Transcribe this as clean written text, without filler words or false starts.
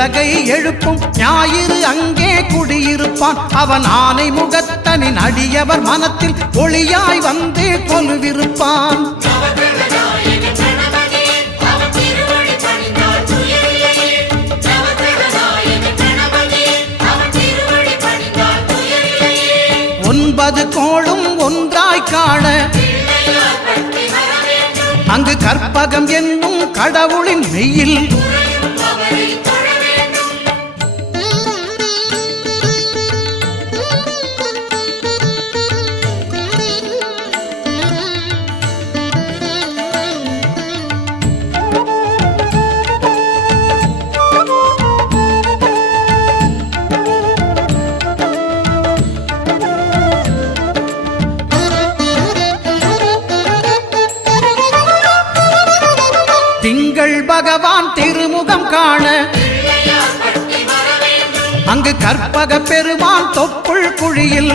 உலகை எழுப்பும் ஞாயிறு அங்கே குடியிருப்பான். அவன் ஆனை முகத்தனின் அடியவர் மனத்தில் ஒளியாய் வந்து கொலுவிருப்பான். ஒன்பது கோளும் ஒன்றாய் காண அங்கு கற்பகம் என்னும் கடவுளின் மெய்யில் திங்கள் பகவான் திருமுகம் காண அங்கு கற்பக பெருமான் தொப்புள் குழியில்